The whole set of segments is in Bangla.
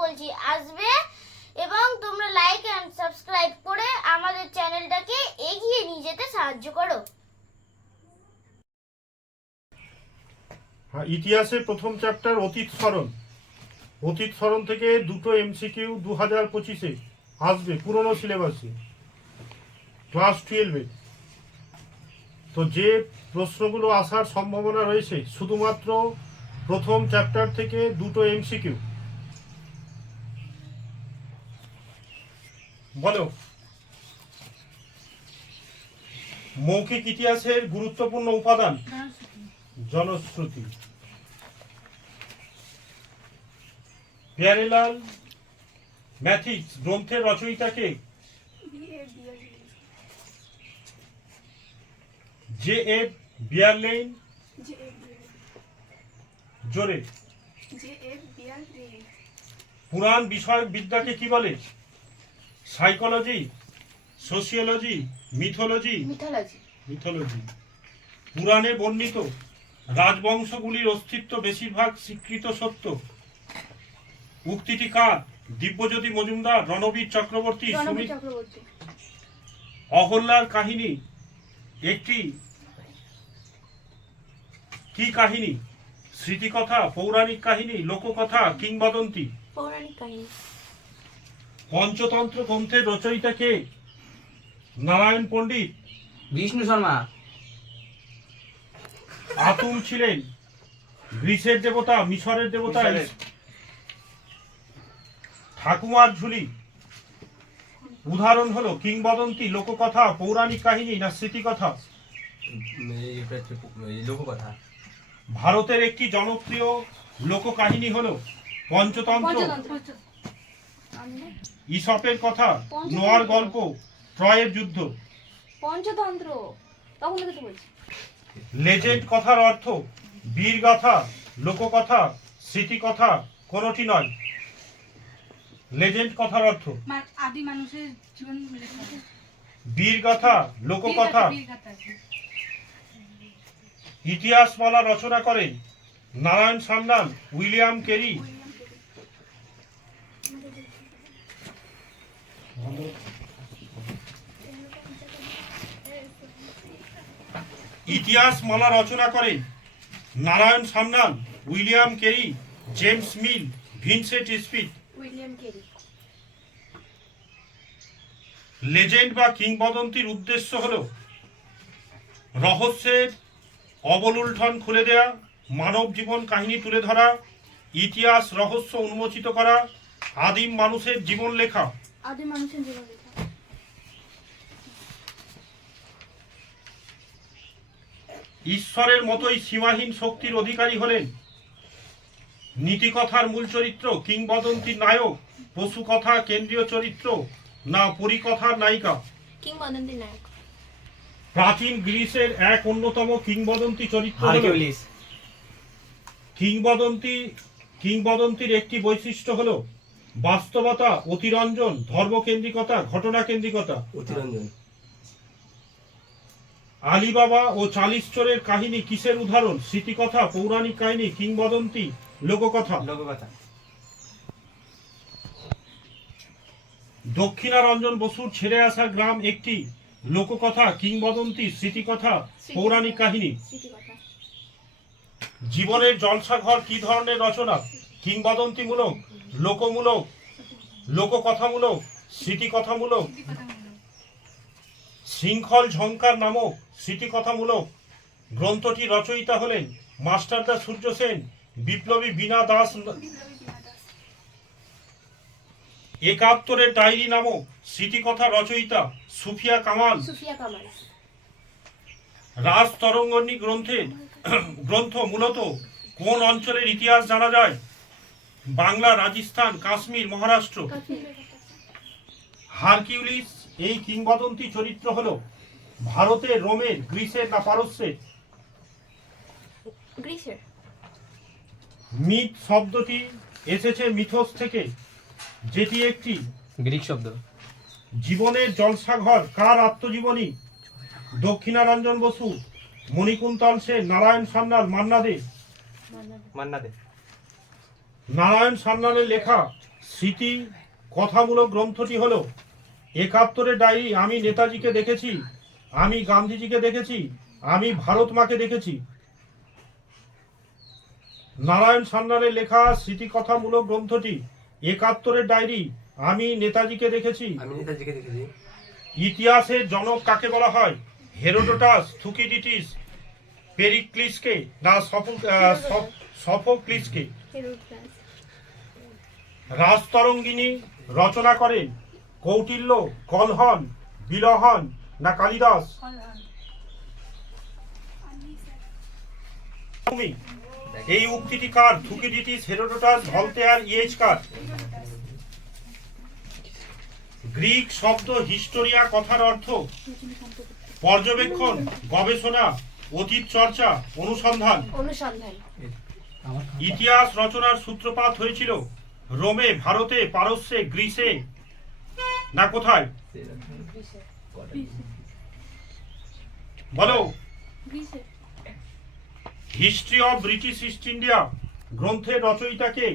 বলছি আসবে, এবং তোমরা লাইক এন্ড সাবস্ক্রাইব করে আমাদের চ্যানেলটাকে এগিয়ে নিয়ে যেতে সাহায্য করো। ইতিহাসের প্রথম চ্যাপ্টার অতীত স্মরণ। অতীত স্মরণ থেকে দুটো এমসিকিউ 2025-এ আসবে পুরনো সিলেবাসে, ক্লাস 12-এ। তো যে প্রশ্নগুলো আসার সম্ভাবনা রয়েছে শুধুমাত্র প্রথম চ্যাপ্টার থেকে দুটো এমসিকিউ। বলো, মৌখিক ইতিহাসের গুরুত্বপূর্ণ উপাদান। জনশ্রুতি। প্যারেলাল ম্যাথিক্স গ্রন্থের রচয়িতাকে? J.F. বিয়ারলেইন। জোরে। পুরাণ বিষয়ক বিদ্যাকে কি বলে? Psychology, sociology, mythology? মিথোলজি। পুরাণে বর্ণিত রাজবংশগুলির অস্তিত্ব বেশিরভাগ স্বীকৃত সত্য। উক্তিটি কার? দিব্যজ্যোতি মজুমদার, রণবীর চক্রবর্তী, সুমিত? অহল্যার কাহিনী একটি কি কাহিনী? স্মৃতিকথা, পৌরাণিক কাহিনী, লোককথা, কিংবদন্তি? পৌরাণিক কাহিনী। পঞ্চতন্ত্র গ্রন্থের রচয়িতা কে? নারায়ণ পণ্ডিত, বিষ্ণু শর্মা। আতুম ছিলেন গ্রিসের দেবতা, মিশরের দেবতা? ঠাকুমার ঝুলি উদাহরণ হলো কিংবদন্তি, লোককথা, পৌরাণিক কাহিনী না স্মৃতিকথা? লোককথা। ভারতের একটি জনপ্রিয় লোককাহিনী হলো পঞ্চতন্ত্র। ঈশপের কথা, নোয়ার গল্প, ট্রয়ের যুদ্ধ? পঞ্চতন্ত্র। তখন থেকে তো বলছি। লেজেন্ড কথার অর্থ বীরগাথা, লোককথা, স্মৃতিকথা কোনটি নয়। লেজেন্ড কথার অর্থ আদি মানুষের জীবন, বীরগাথা, লোককথা। ইতিহাসমালা রচনা করেন নারায়ণ সান্যাল, উইলিয়াম কেরি? ইতিহাসমালা রচনা করেন Narayan Sanyal, William Carey, James Mill, Vincent Smith? William Carey. Legend বা কিংবদন্তির উদ্দেশ্য হলো রহস্যের অবলুণ্ঠন খুলে দেয়া, মানব জীবন কাহিনী তুলে ধরা, ইতিহাস রহস্য উন্মোচিত করা, আদিম মানুষের জীবন লেখা। আদিম মানুষের জীবন লেখা। ঈশ্বরের মতোই সীমাহীন শক্তির অধিকারী হলেন নীতিকথার মূল চরিত্র, কিংবদন্তির নায়ক, পশু কথা কেন্দ্রীয় চরিত্র না পরিকথার নায়িকা? কিংবদন্তির নায়ক। প্রাচীন গ্রিসের এক অন্যতম কিংবদন্তি চরিত্র হল হারকিউলিস। কিংবদন্তির একটি বৈশিষ্ট্য হলো বাস্তবতা, অতিরঞ্জন, ধর্মকেন্দ্রিকতা, ঘটনা কেন্দ্রিকতা? অতিরঞ্জন। আলিবাবা ও 40 চোরের কাহিনী কিসের উদাহরণ? স্মৃতিকথা, পৌরাণিক কাহিনী, কিংবদন্তি, লোককথা? লোককথা। দক্ষিণারঞ্জন বসুর ছেড়ে আসা গ্রাম একটি লোককথা, কিংবদন্তি, স্মৃতিকথা, পৌরাণিক কাহিনী? স্মৃতিকথা। জীবনের জলসাঘর কি ধরনের রচনা? কিংবদন্তিমূলক, লোকমূলক, লোককথামূলক, স্মৃতিকথামূলক? শৃঙ্খল ঝঙ্কার নামক স্মৃতিকথামূলক গ্রন্থটি রচয়িতা হলেন মাস্টারদা সূর্য সেন, বিপ্লবী বীণা দাস? একাত্তরের ডায়েরি নামক স্মৃতিকথা রচয়িতা সুফিয়া কামাল? সুফিয়া কামাল। রাজ তরঙ্গিনী গ্রন্থ মূলত কোন অঞ্চলের ইতিহাস জানা যায়? বাংলা, রাজস্থান, কাশ্মীর, মহারাষ্ট্র? হারকিউলিস এই কিংবদন্তি চরিত্র হলো ভারতের, রোমের, গ্রিসের না পারস্যের? গ্রিসের। মিথ শব্দটি এসেছে মিথোস থেকে, যেটি একটি গ্রিক শব্দ। জীবনের জলসাঘর কার আত্মজীবনী? দক্ষিণারঞ্জন বসু, মণিকুন্তল সেন, নারায়ণ সান্যাল, মান্না দে? মান্না দে। নারায়ণ সান্যালের লেখা স্মৃতি কথামূলক গ্রন্থটি হলো ৭১-এর ডায়েরি। আমি নেতাজিকে দেখেছি, আমি গান্ধীজিকে দেখেছি, আমি ভারত মাকে দেখেছি। নারায়ণ সান্যালের লেখা স্মৃতিকথামূলক গ্রন্থটি ৭১-এর ডায়েরি। আমি নেতাজিকে দেখেছি। ইতিহাসের জনক কাকে বলা হয়? হেরোডোটাস, থুকিডিডিস, পেরিক্লিসকে না সফোক্লিসকে? রাজতরঙ্গিনী রচনা করেন কৌটিল্য, কলহন, বিলহন না কালিদাস? এই উক্তিটি কার? থুকিডিডিস, হেরোডোটাস, ভলতেয়ার, ইয়েজকার? গ্রিক শব্দ হিস্টোরিয়া কথার অর্থ পর্যবেক্ষণ, গবেষণা, অতীত চর্চা, অনুসন্ধান। ইতিহাস রচনার সূত্রপাত হয়েছিল রোমে, ভারতে, পারস্যে, গ্রিসে না কোথায়? বলো। History of British East India গ্রন্থের রচয়িতাকে?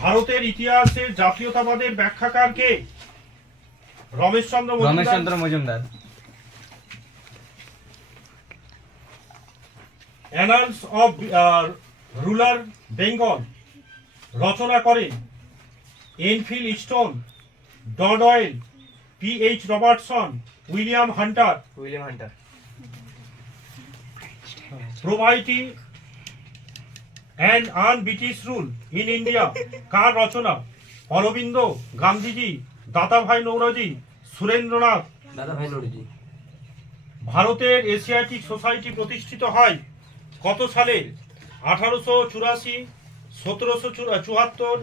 ভারতের ইতিহাসের জাতীয়তাবাদের ব্যাখ্যাকার কে? Rameshchandra Majumdar. Annals of rural Bengal রচনা করেন Enfield Stone, Dodwell, P.H. Robertson, William Hunter? Poverty and un-British rule in India কার রচনা? অরবিন্দ, গান্ধীজি, দাদাভাই নৌরোজি, সুরেন্দ্রনাথ? ভারতের এশিয়াটিক সোসাইটি প্রতিষ্ঠিত হয় কত সালে? 1884, 1774,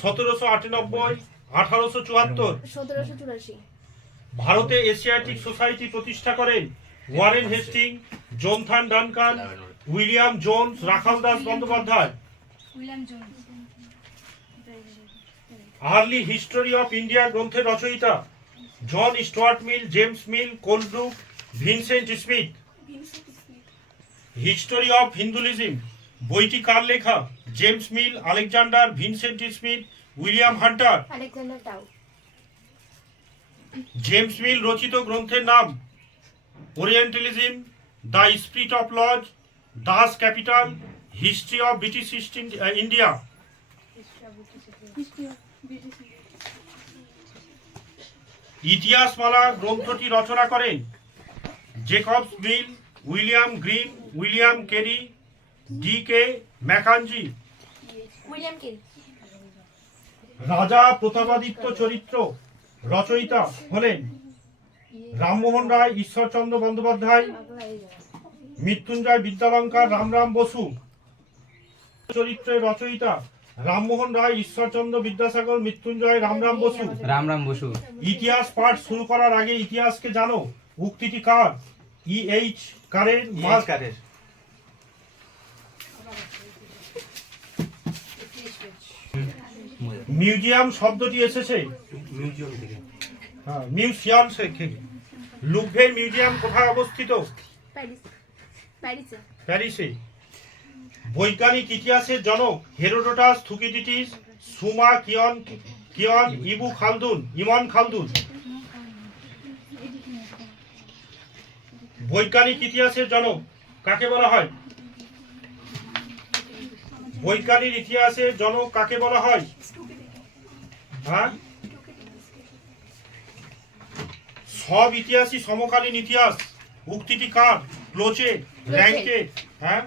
1798, 1874? ভারতে এশিয়াটিক সোসাইটি প্রতিষ্ঠা করেন Warren Hasting, Jonathan Duncan, William Jones, Rakhal Das Bandyopadhyay? Early history of India গ্রন্থের রচয়িতা? John Stuart Mill, James Mill, Colebrooke, Vincent Smith? History of Hinduism বইটি কার লেখা? James Mill, Alexander, Vincent Smith, William Hunter? James Mill রচিত গ্রন্থের নাম? Orientalism, the spirit of laws, Das Kapital, history of British East India? Itihasmala গ্রন্থটি রচনা করেন Jacobs Mill, William Green, William Carey, D.K. McKenzie? রাজা প্রতাপাদিত্য চরিত্র রচয়িতা হলেন রামমোহন রায়, ঈশ্বরচন্দ্র বন্দ্যোপাধ্যায়, মৃত্যুঞ্জয় বিদ্যালঙ্কার, রামরাম বসু? চরিত্রের রচয়িতা রামমোহন রায়, ঈশ্বরচন্দ্র বিদ্যাসাগর, মৃত্যুঞ্জয়, রামরাম বসু? ইতিহাস পাঠ শুরু করার আগে ইতিহাসকে জানো উক্তিটি কার? E.H. কারের? মিউজিয়াম শব্দটি এসেছে মিউজিয়াম থেকে। লুভ্রের মিউজিয়াম কোথায় অবস্থিত? প্যারিসে। বৈজ্ঞানিক ইতিহাসের জনক হেরোডোটাস, থুকিডিডিস, সুমা, কিয়ন, ইমন খালদুন? বৈজ্ঞানিক ইতিহাসের জনক কাকে বলা হয়? বৈজ্ঞানিক ইতিহাসের জনক কাকে বলা হয়? হ্যাঁ, সব ইতিহাসই সমকালীন ইতিহাস উক্তিটি কার? ক্লোচে, র্যাঙ্কে? হ্যাঁ,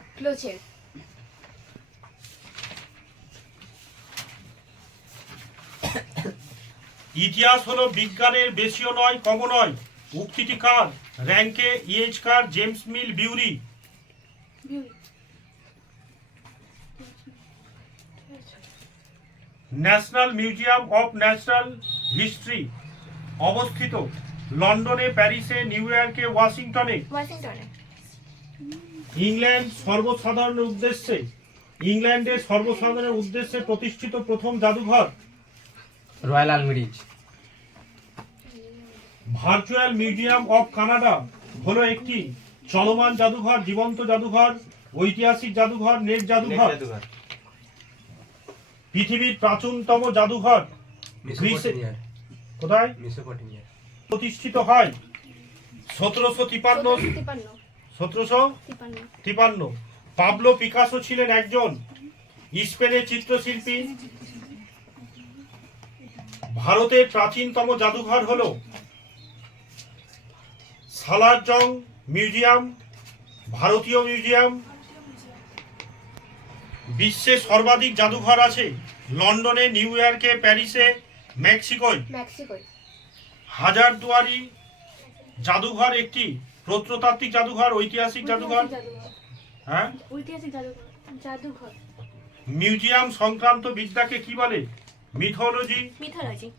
ইতিহাস হলো বিজ্ঞানের বেশিও নয় কমও নয় উক্তিটি কার? Ranke, E.H. Carr, James Mill, Bury? National Museum of Natural History অবস্থিত লন্ডনে, প্যারিসে, নিউ ইয়র্কে, ওয়াশিংটনে? ইংল্যান্ডের সর্বসাধারণের উদ্দেশ্যে প্রতিষ্ঠিত প্রথম জাদুঘর? Royal Armouries. Virtual museum of Canada হলো একটি চলমান জাদুঘর, জীবন্ত জাদুঘর, ঐতিহাসিক জাদুঘর, নেট জাদুঘর? পৃথিবীর প্রাচীনতম জাদুঘর গ্রিসে মেসোপটেমিয়ার কোথায় মেসোপটেমিয়ার প্রতিষ্ঠিত হয় 1753 তিপান্ন 1753। পাবলো পিকাসো ছিলেন একজন স্পেনের চিত্রশিল্পী। ভারতের প্রাচীনতম জাদুঘর হলো সালারজং মিউজিয়াম, ভারতীয় মিউজিয়াম। বিশ্বে সর্বাধিক জাদুঘর আছে লন্ডনে, নিউ ইয়র্কে, প্যারিসে, মেক্সিকোয়। মেক্সিকোয়। হাজারদুয়ারি জাদুঘর একটি প্রত্নতাত্ত্বিক জাদুঘর, ঐতিহাসিক জাদুঘর। হ্যাঁ, ঐতিহাসিক জাদুঘর। মিউজিয়াম সংক্রান্ত বিদ্যাকে কি বলে? মিথোলজি। মিথোলজি।